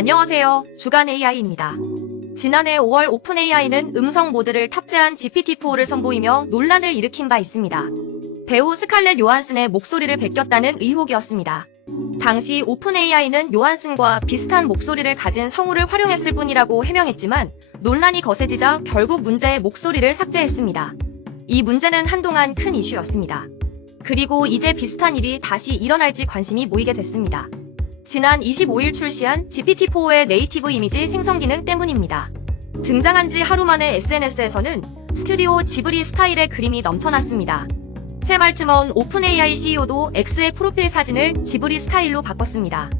안녕하세요. 주간 AI입니다. 지난해 5월 오픈 AI는 음성 모드를 탑재한 GPT-4를 선보이며 논란을 일으킨 바 있습니다. 배우 스칼렛 요한슨의 목소리를 베꼈다는 의혹이었습니다. 당시 오픈 AI는 요한슨과 비슷한 목소리를 가진 성우를 활용했을 뿐이라고 해명했지만 논란이 거세지자 결국 문제의 목소리를 삭제했습니다. 이 문제는 한동안 큰 이슈였습니다. 그리고 이제 비슷한 일이 다시 일어날지 관심이 모이게 됐습니다. 지난 25일 출시한 GPT-4의 네이티브 이미지 생성 기능 때문입니다. 등장한 지 하루 만에 SNS에서는 스튜디오 지브리 스타일의 그림이 넘쳐났습니다. 샘 알트먼 오픈 AI CEO도 X의 프로필 사진을 지브리 스타일로 바꿨습니다.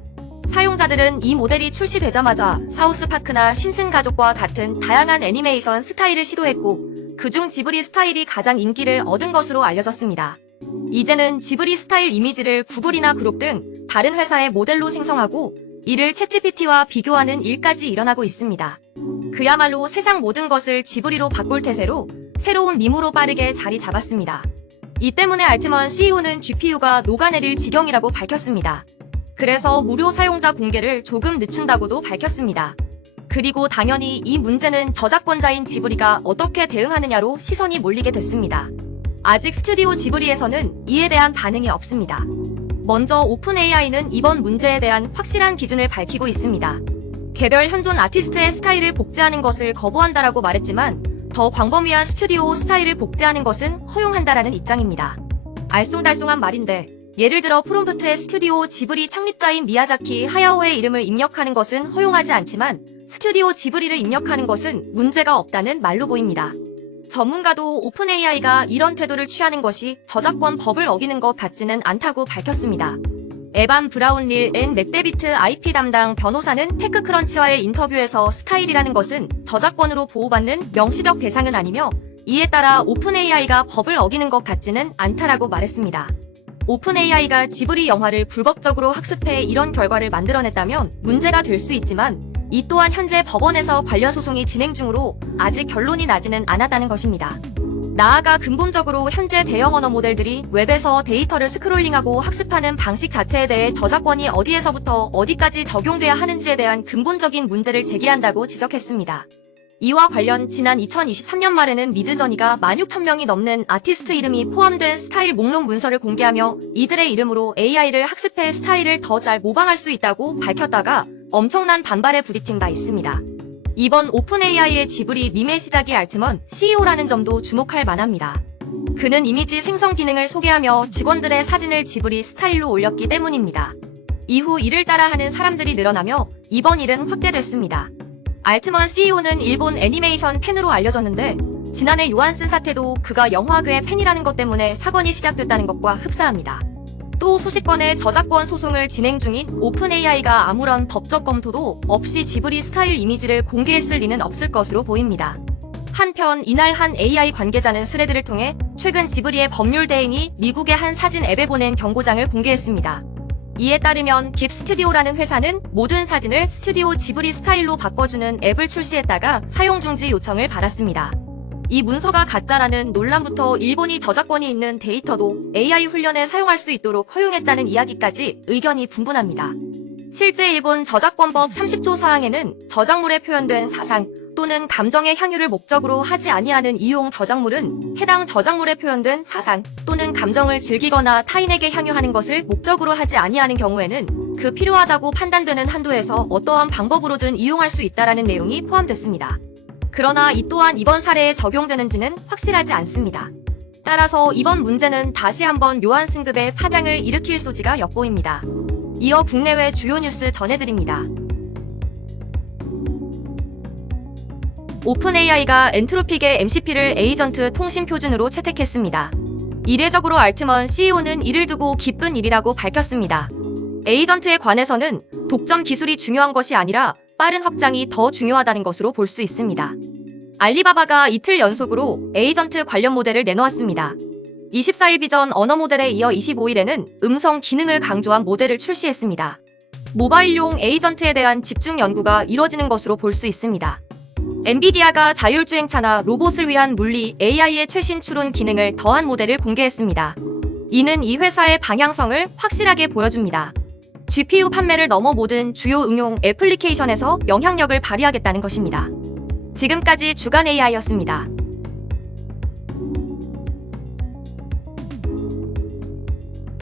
사용자들은 이 모델이 출시되자마자 사우스파크나 심슨 가족과 같은 다양한 애니메이션 스타일을 시도했고, 그중 지브리 스타일이 가장 인기를 얻은 것으로 알려졌습니다. 이제는 지브리 스타일 이미지를 구글이나 그록 등 다른 회사의 모델로 생성하고 이를 챗GPT와 비교하는 일까지 일어나고 있습니다. 그야말로 세상 모든 것을 지브리로 바꿀 태세로 새로운 밈으로 빠르게 자리 잡았습니다. 이 때문에 알트먼 CEO는 GPU가 녹아내릴 지경이라고 밝혔습니다. 그래서 무료 사용자 공개를 조금 늦춘다고도 밝혔습니다. 그리고 당연히 이 문제는 저작권자인 지브리가 어떻게 대응하느냐로 시선이 몰리게 됐습니다. 아직 스튜디오 지브리에서는 이에 대한 반응이 없습니다. 먼저 오픈 AI는 이번 문제에 대한 확실한 기준을 밝히고 있습니다. 개별 현존 아티스트의 스타일을 복제하는 것을 거부한다라고 말했지만 더 광범위한 스튜디오 스타일을 복제하는 것은 허용한다라는 입장입니다. 알쏭달쏭한 말인데, 예를 들어 프롬프트에 스튜디오 지브리 창립자인 미야자키 하야오의 이름을 입력하는 것은 허용하지 않지만 스튜디오 지브리를 입력하는 것은 문제가 없다는 말로 보입니다. 전문가도 오픈 AI가 이런 태도를 취하는 것이 저작권 법을 어기는 것 같지는 않다고 밝혔습니다. 에반 브라운릴 앤 맥데비트 IP 담당 변호사는 테크크런치와의 인터뷰에서 스타일이라는 것은 저작권으로 보호받는 명시적 대상은 아니며 이에 따라 오픈 AI가 법을 어기는 것 같지는 않다라고 말했습니다. 오픈 AI가 지브리 영화를 불법적으로 학습해 이런 결과를 만들어냈다면 문제가 될 수 있지만 이 또한 현재 법원에서 관련 소송이 진행 중으로 아직 결론이 나지는 않았다는 것입니다. 나아가 근본적으로 현재 대형 언어 모델들이 웹에서 데이터를 스크롤링하고 학습하는 방식 자체에 대해 저작권이 어디에서부터 어디까지 적용돼야 하는지에 대한 근본적인 문제를 제기한다고 지적했습니다. 이와 관련 지난 2023년 말에는 미드저니가 16,000명이 넘는 아티스트 이름이 포함된 스타일 목록 문서를 공개하며 이들의 이름으로 AI를 학습해 스타일을 더 잘 모방할 수 있다고 밝혔다가 엄청난 반발에 부딪힌 바 있습니다. 이번 오픈 AI의 지브리 밈의 시작이 알트먼 CEO라는 점도 주목할 만합니다. 그는 이미지 생성 기능을 소개하며 직원들의 사진을 지브리 스타일로 올렸기 때문입니다. 이후 이를 따라하는 사람들이 늘어나며 이번 일은 확대됐습니다. 알트먼 CEO는 일본 애니메이션 팬으로 알려졌는데 지난해 요한슨 사태도 그가 영화계의 팬이라는 것 때문에 사건이 시작됐다는 것과 흡사합니다. 또 수십 건의 저작권 소송을 진행 중인 오픈 AI가 아무런 법적 검토도 없이 지브리 스타일 이미지를 공개했을 리는 없을 것으로 보입니다. 한편 이날 한 AI 관계자는 스레드를 통해 최근 지브리의 법률 대행이 미국의 한 사진 앱에 보낸 경고장을 공개했습니다. 이에 따르면 깁 스튜디오라는 회사는 모든 사진을 스튜디오 지브리 스타일로 바꿔주는 앱을 출시했다가 사용 중지 요청을 받았습니다. 이 문서가 가짜라는 논란부터 일본이 저작권이 있는 데이터도 AI 훈련에 사용할 수 있도록 허용했다는 이야기까지 의견이 분분합니다. 실제 일본 저작권법 30조 사항에는 저작물에 표현된 사상 또는 감정의 향유를 목적으로 하지 아니하는 이용 저작물은 해당 저작물에 표현된 사상 또는 감정을 즐기거나 타인에게 향유하는 것을 목적으로 하지 아니하는 경우에는 그 필요하다고 판단되는 한도에서 어떠한 방법으로든 이용할 수 있다라는 내용이 포함됐습니다. 그러나 이 또한 이번 사례에 적용되는지는 확실하지 않습니다. 따라서 이번 문제는 다시 한번 요한슨급의 파장을 일으킬 소지가 엿보입니다. 이어 국내외 주요 뉴스 전해드립니다. 오픈 AI가 엔트로픽의 MCP를 에이전트 통신 표준으로 채택했습니다. 이례적으로 알트먼 CEO는 이를 두고 기쁜 일이라고 밝혔습니다. 에이전트에 관해서는 독점 기술이 중요한 것이 아니라 빠른 확장이 더 중요하다는 것으로 볼 수 있습니다. 알리바바가 이틀 연속으로 에이전트 관련 모델을 내놓았습니다. 24일 비전 언어 모델에 이어 25일에는 음성 기능을 강조한 모델을 출시했습니다. 모바일용 에이전트에 대한 집중 연구가 이뤄지는 것으로 볼 수 있습니다. 엔비디아가 자율주행차나 로봇을 위한 물리 AI의 최신 추론 기능을 더한 모델을 공개했습니다. 이는 이 회사의 방향성을 확실하게 보여줍니다. GPU 판매를 넘어 모든 주요 응용 애플리케이션에서 영향력을 발휘하겠다는 것입니다. 지금까지 주간 AI였습니다.